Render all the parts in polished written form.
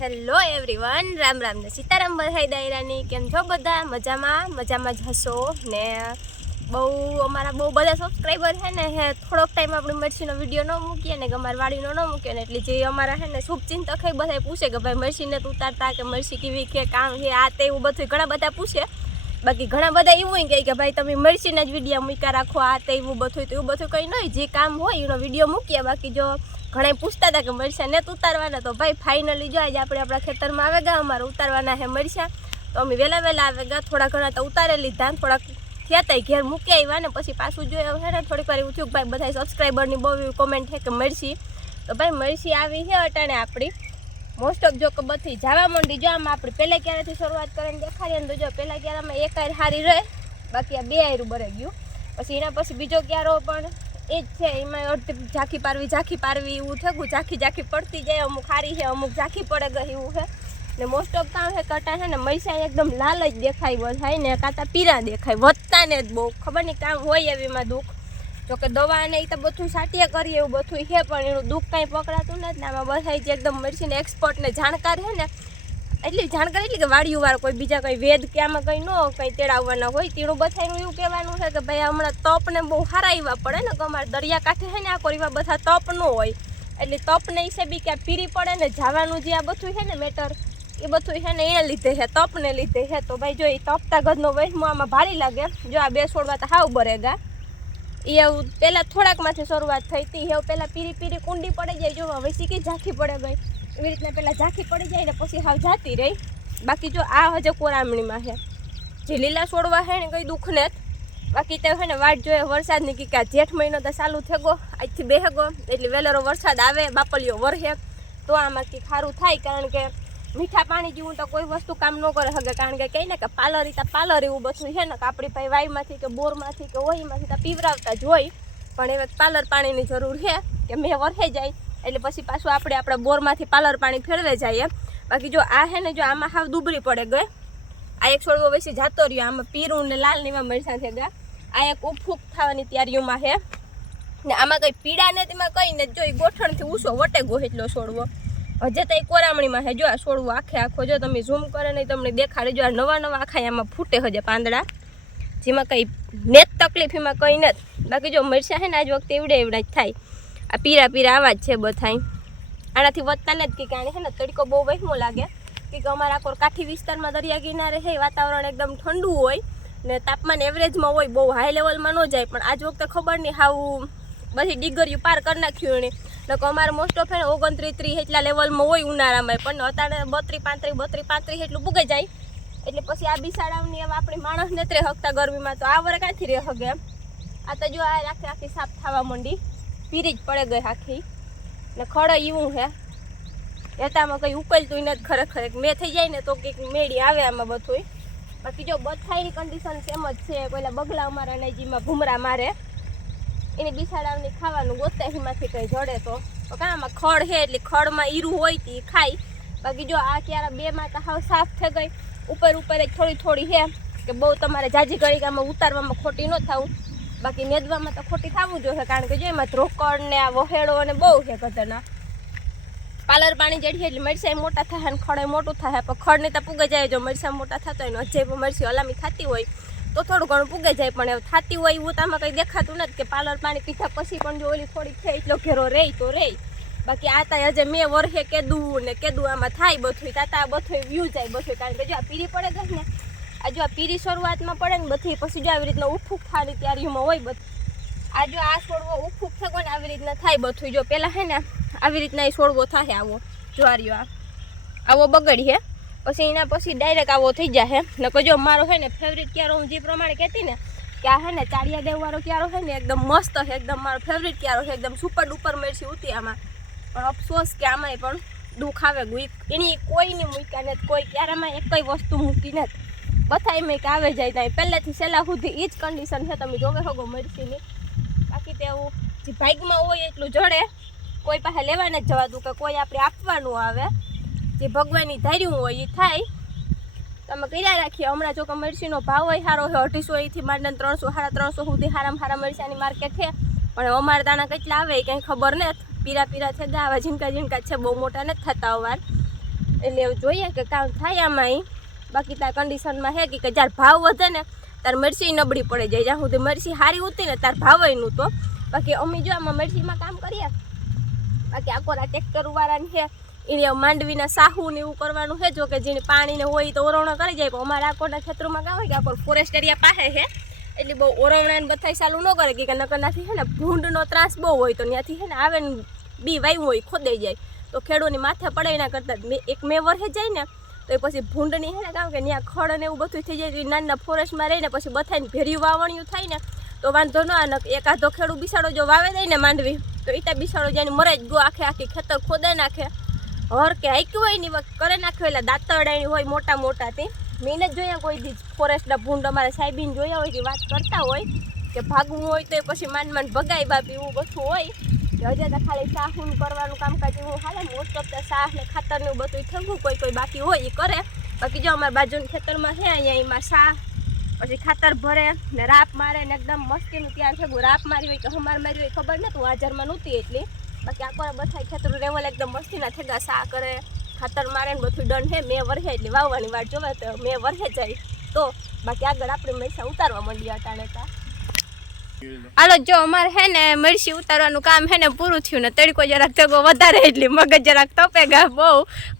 Hello everyone, Ram Ram ને સીતારામ બધાય દાયરાની. કેમ છો બધા? મજામાં જ હશો ને. અમારા બહુ બધા સબસ્ક્રાઈબર છે ને થોડોક ટાઈમ આપણે મરસીનો વિડીયો ન મૂકીએ ને કે અમારા વાડીનો ન મૂકીએ ને એટલે જે અમારા છે ને શુભચિંતક છે બધા પૂછે કે ભાઈ મરસીને ઉતારતા કે મરસી કેવી કે કામ છે આ તે એવું બધું ઘણા બધા પૂછે. બાકી ઘણા બધા એવું કહે કે ભાઈ તમે મરસીના જ વિડીયો મૂક્યા રાખો આ તે એવું બધું તો એવું બધું કંઈ નહીં, જે કામ હોય એનો વિડીયો મૂકીએ. બાકી જો ઘણા પૂછતા હતા કે મરસા ને ઉતારવાના, તો ભાઈ ફાઇનલી જો આજે આપણે આપણા ખેતરમાં આવે ગયા અમારે ઉતારવાના છે મરસા. તો અમે વહેલા આવે ગયા, થોડા ઘણા તો ઉતારી લીધા, થોડાક થયા હતા ઘેર મૂકી આવ્યા ને પછી પાછું જોયું છે ને થોડીક વાર એવું થયું ભાઈ બધા સબસ્ક્રાઈબરની બહુ એવી કોમેન્ટ છે કે મરસી. તો ભાઈ મરસી આવી છે અટાણે આપણી મોસ્ટ ઓફ જો કે બધી જવા માંડી. જો આમાં આપણે પહેલાં ક્યારેથી શરૂઆત કરીને દેખાડીએ ને તો જો પહેલાં ક્યારામાં એક આયર સારી રહે, બાકી આ બે આયરું ભરાઈ ગયું. પછી એના પછી બીજો ક્યારો પણ એ જ છે, એમાં અડધી ઝાંખી પારવી એવું થયું, ઝાંખી પડતી જાય, અમુક સારી છે અમુક ઝાંખી પડે ગઈ એવું છે. ને મોસ્ટ ઓફ કામ છે કટા છે ને મરસા એકદમ લાલ જ દેખાય બધાય ને કાંતા પીરા દેખાય, વધતા ને જ બહુ ખબર નહીં કામ હોય એવીમાં દુઃખ. જોકે દવા ને એ તો બધું સાટીએ કરીએ એવું બધું છે પણ એનું દુઃખ કાંઈ પકડાતું નથી ને. આમાં બધા જે એકદમ મરસીને એક્સપર્ટ ને જાણકાર છે ને, એટલી જાણકાર એટલી કે વાડીયું વાર કોઈ બીજા કંઈ વેદ કે આમાં કંઈ ન કંઈ તેડાવવાના હોય તેનું બધાનું એવું કહેવાનું છે કે ભાઈ હમણાં તપને બહુ સારા એવા પડે ને કે અમારે દરિયાકાંઠે છે ને આ કોરીવા બધા તપ ન હોય, એટલે તપને હિસાબે કે આ પીરી પડે ને જવાનું જે આ બધું છે ને મેટર એ બધું છે ને એને લીધે છે, તપને લીધે છે. તો ભાઈ જો એ તપતા ગદનો વહેમો આમાં ભારી લાગે. જો આ બે છોડવા તો હાવ બરેગા એ એવું પહેલાં થોડાકમાંથી શરૂઆત થઈ હતી, એવું પહેલાં પીરી કુંડી પડી જાય, જો હવે સીકી ઝાંખી પડે ગઈ એવી રીતના પહેલાં ઝાંખી પડી જાય ને પછી હાવ જાતી રહી. બાકી જો આ હજે કોરામણીમાં છે જે લીલા છોડવા છે ને કંઈ દુઃખ ને. બાકી તો છે ને વાટ જોઈએ વરસાદની કે જેઠ મહિનો તો ચાલુ થયો આજથી બેહગો એટલે વહેલો વરસાદ આવે બાપલીઓ વરસે તો આમાં કંઈક સારું થાય. કારણ કે મીઠા પાણી જેવું તો કોઈ વસ્તુ કામ ન કરે શકે, કારણ કે કહે ને કે પાલર એવું બધું છે ને કે આપણી ભાઈ વાઈમાંથી કે બોરમાંથી કે ઓહીમાંથી તો પીવરાવતા જ હોય, પણ એવા પાલર પાણીની જરૂર છે કે મેં વરસે જાય એટલે પછી પાછું આપણે આપણા બોરમાંથી પાલર પાણી ફેરવે જાય. બાકી જો આ છે ને જો આમાં હાવ દુબળી પડે ગઈ, આ એક છોડવો વૈસી જાતો રહ્યો, આમાં પીરું ને લાલ ને એવા મરચાં થઈ ગયા, આ એક ઉફૂક થવાની તૈયારીઓમાં છે ને. આમાં કંઈ પીડા ને તેમાં કંઈ ને જો એ ગોઠણથી ઊંચો વટે ગો એટલો છોડવો હજે તો એ કોરામણીમાં છે. જો આ છોડવો આખો જો તમે ઝૂમ કરે નહીં તમને દેખાડે, જો આ નવા આખા આમાં ફૂટે હજે પાંદડા, જેમાં કંઈ નેત તકલીફ એમાં કંઈ નથી. બાકી જો મરચાં છે ને આજ વખતે એવડા જ થાય, આ પીરા આવા જ છે બધાય, આનાથી વધતા નથી કે આને છે ને તડકો બહુ વહેમો લાગે કે અમારા આખો કાઠી વિસ્તારમાં દરિયા કિનારે છે, વાતાવરણ એકદમ ઠંડુ હોય ને તાપમાન એવરેજમાં હોય, બહુ હાઈ લેવલમાં ન જાય. પણ આજ વખતે ખબર નહીં હાવ બધી ડિગ્રીઓ પાર કરી નાખ્યું એને, એટલે અમારે મોસ્ટ ઓફ 29-30 એટલા લેવલમાં હોય ઉનાળામાં, પણ અત્યારે 32-35 એટલું પૂગે જાય. એટલે પછી આ બિસાડાની હવે આપણે માણસ ને રહે હકતા ગરમીમાં, તો આ વરે ક્યાંથી રહે હગે. આ તો જો આ આખી સાફ થવા માંડી, પીરી જ પડે ગઈ આખી ને ખડે એવું છે એતામાં કંઈ ઉકેલતું નથી ખરેખર. મેં થઈ જાય ને તો કંઈક મેળી આવે આમાં બધું. બાકી જો બધાની કન્ડિશન સેમ જ છે. પેલા બગલા અમારા નજીમાં ભૂમરા મારે એની બિસાડાની ખાવાનું ગોતે એમાંથી કંઈ જડે તો કાંમાં ખડ છે એટલે ખડમાં ઈરું હોય તે ખાય. બાકી જો આ ક્યારે બેમાં તો હાવ સાફ થઈ ગઈ, ઉપર જ થોડી છે કે બહુ તમારે જાજી ગળીકામાં ઉતારવામાં ખોટી ન થવું, બાકી નેદવામાં તો ખોટી થવું જોઈએ. કારણ કે જો એમાં રોકડ ને આ વહેડો અને બહુ છે ખતરનાક. પાલર પાણી જડીએ એટલે મરચાં મોટા થાય ને ખડે મોટું થાય, પણ ખડને તો પૂગે જાય. જો મરચાં મોટા થતા હોય ને હજે મરચી હલામી થતી હોય તો થોડું ઘણું પૂગે જાય, પણ એવું થતી હોય એવું તો આમાં કંઈ દેખાતું નથી કે પાલર પાણી પીધા પછી પણ જો ઓલી થોડીક છે એટલો ઘેરો રહે તો રહે. બાકી આ તા હજે મેં વરસે કેદું આમાં થાય બધું તાતા બધું વ્યૂ જાય બધું. કારણ કે જો આ પીરી પડે ગઈ ને, આ જો આ પીરી શરૂઆતમાં પડે ને બધી પછી જો આવી રીતના ઉફૂક થવાની તૈયારીમાં હોય બધું. આ જો આ છોડવો ઉફૂક થકો ને આવી રીતના થાય બધું. જો પહેલાં છે ને આવી રીતના એ છોડવો થાય આવો જ્વારીઓ આવો બગડીએ, પછી એના પછી ડાયરેક્ટ આવો થઈ જાય ને. જો મારો છે ને ફેવરિટ ક્યારો હું જે પ્રમાણે કહેતી ને કે આ છે ને ચાળિયા દેવવાળો ક્યારો છે ને એકદમ મસ્ત છે, એકદમ મારો ફેવરિટ ક્યારો છે, એકદમ સુપર ડુપર મરચી ઉતી આમાં. પણ અફસોસ કે આમાંય પણ દુઃખ આવે ગયું, એની કોઈની મૂક્યા નથી, કોઈ ક્યારામાં એક કઈ વસ્તુ મૂકી નથી, બધા એમ કે આવે જાય ત્યાં પહેલેથી છેલ્લા સુધી એ જ કન્ડિશન છે. તમે જોવે હોગો મરચીની. બાકી તે એવું જે ભાગમાં હોય એટલું જડે, કોઈ પાસે લેવા નથી જવાતું કે કોઈ આપણે આપવાનું આવે, જે ભગવાનની ધાર્યું હોય એ થાય. તમે કર્યા રાખીએ. હમણાં જો કે મરચીનો ભાવ હોય સારો છે, 250 માંડીને 300-350 સુધી સારામાં સારા મરચાની માર્કેટ છે. પણ અમારે દાણા કેટલા આવે કંઈ ખબર નથી, પીરા થઈ ગયા, આવા ઝીણકા છે, બહુ મોટા નથી થતા અવાર. એટલે એવું જોઈએ કે કામ થાય આમાં. બાકી ત્યાં કન્ડિશનમાં છે કે જ્યારે ભાવ વધે ને ત્યારે મરસી નબળી પડી જાય. જ્યાં સુધી મરસી સારી ઉતી ને ત્યારે ભાવયનું તો બાકી અમે જો આમાં મરસીમાં કામ કરીએ. બાકી આખોરા ટ્રેક્ટરવાળાની છે એને માંડવીના સાહુ ને એવું કરવાનું છે. જો કે જેને પાણીને હોય તો ઓરવણો કરી જાય. પણ અમારા આખોના ખેતરોમાં કામ હોય કે આખો ફોરેસ્ટ એરિયા પાસે છે એટલે બહુ ઓરવણા ને બધા ચાલુ ન કરે કે નકરનાથી છે ને ભૂંડનો ત્રાસ બહુ હોય તો ત્યાંથી છે ને આવે ને બી વાવ્યું હોય ખોદાઈ જાય તો ખેડૂતની માથે પડે એના કરતાં એક મેં વર્ષે જાય ને તો એ પછી ભૂંડની છે ને કામ કે ત્યાં ખડ ને એવું બધું થઈ જાય. નાના ફોરેસ્ટમાં રહીને પછી બધાને ભેર્યું વાવણ્યું થાય ને તો વાંધો ન આવે. એકાદો ખેડૂત બિસાડો જો વાવે દે ને માંડવી તો ઈટા બિસાડો જાય મરે જ ગો આખે આખી ખેતર ખોદાઈ નાખે. હર કે હાઈક્યું હોય ને કરે નાખ્યું એટલે દાંતરડાની હોય મોટા મોટા તે મેં જ જોયા કોઈ દી ફોરેસ્ટના ભૂંડ અમારે સાહેબીને જોયા હોય કે વાત કરતા હોય કે ભાગવું હોય તો પછી માંડ ભગાય બાપી એવું બધું હોય. હજે તો ખાલી સાહુન કરવાનું કામકાજ એવું હાલે. મોસ્ટ ઓફ ધ સાહ ને ખાતર ને બધું થયું કોઈ બાકી હોય એ કરે. બાકી જો અમારા બાજુના ખેતરમાં છે અહીંયા એમાં સાહ પછી ખાતર ભરે ને રાપ મારે ને એકદમ મસ્તીનું તૈયાર થયું. રાપ મારી હોય કે હમાર મારી હોય ખબર ને તું હાજરમાં નહોતી એટલી. બાકી આખો બધા ખેતર રેવલ એકદમ મસ્તીના થેગા સા કરે ખાતર મારે ને બધું ડન છે. મેં વરસે એટલે વાવવાની વાત જોવે તો મેં વરસે જાય તો બાકી આગળ આપણે મરસા ઉતારવા માંડીએ અટાણે તા. હાલો જો અમારે છે ને મરસી ઉતારવાનું કામ છે ને પૂરું થયું ને તડકો જરાક થેગો વધારે એટલે મગજ જરાક તપેગા બહુ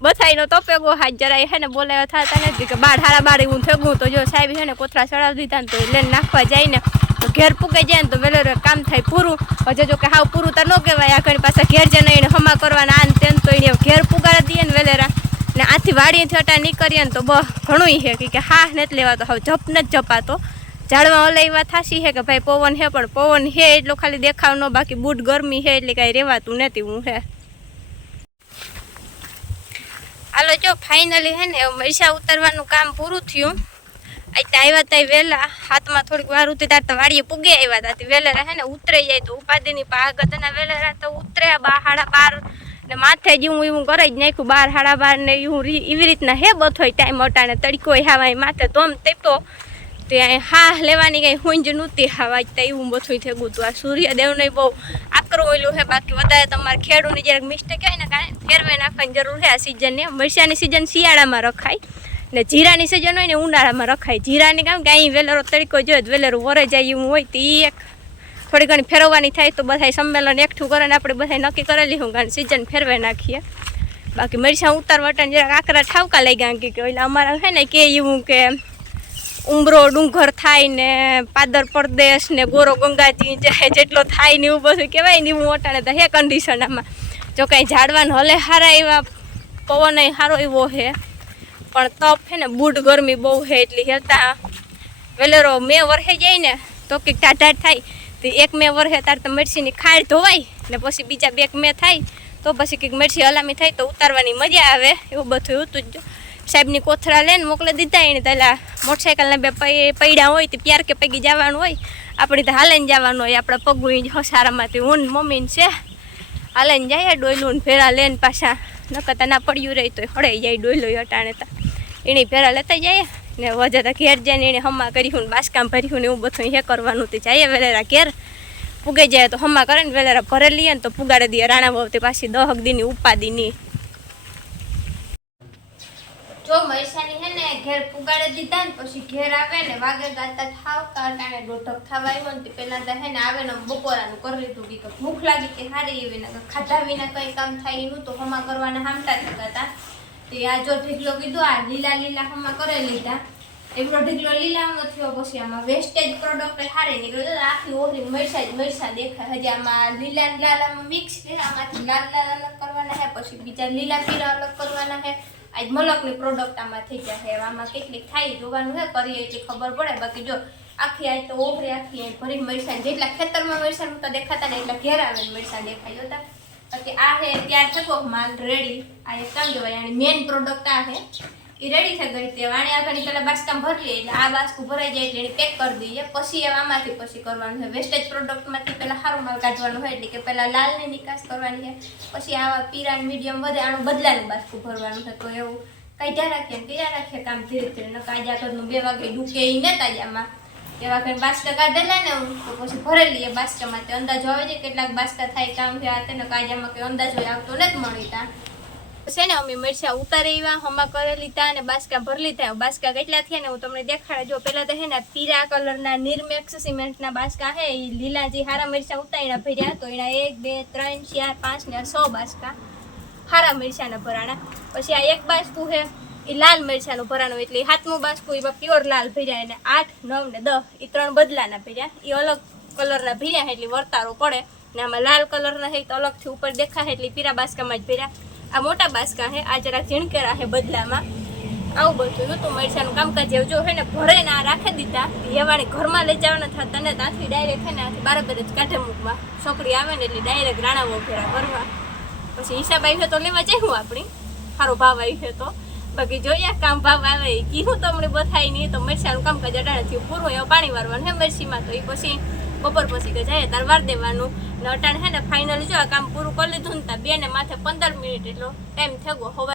બથાઈનો તપેગો હાથ જરાય છે ને બોલાવ્યો થતા નથી કે 12:30 હું થેગું તો જો સાહેબ છે ને કોથળા ચડાવી દીધા ને તો લઈને નાખવા જાય ને તો ઘેર પૂગાઈ જાય ને તો વેલેરો કામ થાય પૂરું. હજે જો કે હાવ પૂરું તો ન કહેવાય. આ ઘણી પાસે ઘેર જઈને એને હમા કરવાના આન તેન તો એને ઘેર પુગાડી દઈએ ને વેલેરા ને આથી વાડીથી અટા નીકળીએ ને તો ઘણું છે કે હા નથી લેવા તો હવે જપ નથી જપાતો. ઝાડવા હલાવવા થાશી છે કે ભાઈ પવન છે પણ પવન છે એટલો ખાલી દેખાવ ન બાકી બૂટ ગરમી છે એટલે કાંઈ રહેવાતું નથી હું છે. હાલો જો ફાઇનલી છે ને મરસા ઉતારવાનું કામ પૂરું થયું. આવ્યા હતા વહેલા હાથમાં થોડીક વાર ઉતરી તાર તો વાડીએ પૂગે આવ્યા હતા વેલેરા છે ને ઉતરાઈ જાય તો ઉપાધિની પાગતના વેલેરા તો ઉતર્યા 12:30 ને માથે જ એવું કરી જ નાખ્યું 12:30 ને એવું એવી રીતના હે બધોય ટાઈમ અટાણે તડકો હાવાય માથે તોમ તેપતો તો હા લેવાની કંઈ હુંજ નહોતી હાવા તો એવું બધું થયું હતું. આ સૂર્યદેવને બહુ આકરું ઓલું છે. બાકી વધારે તમારે ખેડૂતની જરાક મિસ્ટેક હોય ને કારણે ફેરવે નાખવાની જરૂર છે આ સિઝનને. મરચાની સિઝન શિયાળામાં રખાય ને જીરાની સિઝન હોય ને ઉનાળામાં રખાય. જીરાની કામ કે અહીં વેલેરો તડકો જોઈએ વેલેરો વરે જાય એવું હોય તો એ એક થોડી ઘણી ફેરવવાની થાય તો બધા સંમેલન એકઠું કરે ને આપણે બધા નક્કી કરેલી હું કારણ સિઝન ફેરવાઈ નાખીએ. બાકી મરચાં ઉતારવા વટાણ જરાક આકરા ઠાવકા લઈ ગયા કે એટલે અમારા છે ને કે એવું કે ઉમરો ડુંગર થાય ને પાદર પરદેશ ને ગોરો ગંગાજી જેટલો થાય ને એવું બધું કહેવાય ને એવું વટાણે તો હે કન્ડિશન આમાં. જો કાંઈ ઝાડવાને હલે સારા એવા પવન સારો એવો છે પણ તપ છે ને બૂટ ગરમી બહુ છે એટલી હેતા વેલેરો મેં વરસે જાય ને તો કંઈક ટાઢાટ થાય તો એક મેં વરસે તાર તો મરસીની ખાડ ધોવાય ને પછી બીજા 2 મેં થાય તો પછી કંઈક મરસી હલામી થાય તો ઉતારવાની મજા આવે એવું બધું હતું જ. સાહેબની કોથળા લઈને મોકલી દીધા એને પહેલાં મોટરસાઇકલના 2 પૈડા હોય તો પ્યાર કે પૈકી જવાનું હોય આપણે તો હાલીને જવાનું હોય. આપણા પગું સારામાંથી હું મમ્મીને છે હાલીને જાય ડોયલું ફેરા લઈને પાછા નકર ના પડ્યું રહી તો હળાઈ જાય ડોયલો અટાણે તા એની ફેરા લેતા જાય ને વજે તો ઘેર જઈને એને હમા કર્યું ને બાસકામ ભર્યું ને એવું બધું હે કરવાનું તો જાય વેલેરા ઘેર પૂગાઈ જાય તો હમા કરે ને વેલેરા ભરે લઈએ ને તો પુગાડી દઈએ રાણા વખતે પાછી 10 દીની ઉપાદીની. જો મરસાની હે ને ઘેર પુગાડી દીધા ને પછી ઘેર આવે ને વાગે ગાતા થાવ કારણે ડોઢક થવા આવ્યો ને પેલા તો હે ને આવે ને બપોરાનું કરી લીધું કે ભૂખ લાગી કે સારી એવી ને ખાધા વિના કંઈ કામ થાય એનું તો હમા કરવાના હામતા થતા હતા. તો આ જો ઢીકલો કીધું આ લીલા હમા કરી લીધા. એકલો ઢીકલો લીલામાં થયો પછી આમાં વેસ્ટેજ પ્રોડક્ટ સારી નીકળ્યું આખી ઓરી મરસા દેખાય. હજી આમાં લીલા લાલામાં મિક્સ છે. આમાંથી લાલ અલગ કરવાના છે પછી બીજા લીલા પીળા અલગ કરવાના છે. આજ મલકની પ્રોડક્ટ આમાં થઈ જશે. આમાં કેટલીક થાય જોવાનું છે કરીએ એટલે ખબર પડે. બાકી જો આખી આજ તો ઓભરી આખી ભરી મરસાં જેટલા ખેતરમાં મરસાં તો દેખાતા ને એટલા ઘેર આવે મરસાં દેખાય હતા. બાકી આ છે ત્યાર થકો માલ રેડી. આ એક કામ કહેવાય આની મેઇન પ્રોડક્ટ આ છે એ રેડી થઈ ગઈ. તે વાણી આગળ પહેલાં બાસકામ ભરી લઈએ એટલે આ બાસકું ભરાઈ જાય એટલે એને પેક કરી દઈએ પછી આમાંથી પછી કરવાનું છે. વેસ્ટેજ પ્રોડક્ટમાંથી પહેલાં સારો માલ કાઢવાનો હોય એટલે કે પહેલાં લાલની નિકાસ કરવાની છે પછી આવા પીરા મીડિયમ વધે આનું બદલાનું બાસકું ભરવાનું છે. તો એવું કાઢ્યા રાખીએ પીરા રાખીએ કામ ધીરે ધીરે ન કાઢ્યા આગળનું 2 વાગે ડૂકે એ નતા જ આમાં એવા કંઈ બાસકા કાઢેલા ને તો પછી ભરી લઈએ બાસકામાં. તે અંદાજો આવે છે કેટલાક બાસકા થાય કામ છે આ તેને કાજામાં કંઈ અંદાજો આવતો નથી મળી તા છે ને અમે મરચા ઉતારી આવ્યા, હમા કરી લીધા અને બાસકા ભરી લીધા. બાસકા કેટલા થયા ને હું તમને દેખાડે. જો પેલા તો હે ને પીળા કલરના નિર્મેક્સ સિમેન્ટના બાસકા હે, એ લીલા જે હારા મરચા ઉતારીને ભર્યા. તો એના 1 2 3 4 5 ને 6 બાસકા હારા મરચાના ભરાણા. પછી આ એક બાસકું હે એ લાલ મરચાનું ભરાણું, એટલે 7મું બાસકું એમાં પ્યોર લાલ ભર્યા. અને 8 9 ને 10 એ 3 બદલાના ભર્યા, એ અલગ કલરના ભર્યા એટલે વર્તારો પડે. ને આમાં લાલ કલરના હે તો અલગથી ઉપર દેખાય એટલે પીરા બાસકામાં જ ભર્યા. આ મોટા બાસકા હે, આ જરા ઝીણકેરા હે બદલામાં. આવું બધું હતું મરચાનું કામકાજ. જો હે ને ભરે ને આ રાખી દીધા, એવાણી ઘરમાં લઈ જવાના થતા ને ત્યાંથી ડાયરેક્ટ હે ને આથી બરાબર જ કાઢે મૂકવા. છોકરી આવે ને એટલે ડાયરેક્ટ રાણાવો ફેરા કરવા. પછી હિસાબ આવ્યો તો લેવા જઈશું આપણી, સારો ભાવ આવ્યો તો. બાકી જોઈએ કામ ભાવ આવે એ કીધું તો અમને બધાય નહીં. તો મરચાનું કામકાજ અટાણે થયું પૂરું. એવું પાણી વારવાનું હે મરચીમાં, તો એ પછી બપોર પછી કે જાય તાર વાર દેવાનું. ને અટાણે હે ને ફાઇનલ જો આ કામ પૂરું કરી લીધું ને ત્યાં 2 ને માથે 15 મિનિટ એટલો ટાઈમ થઈ ગયો. હવે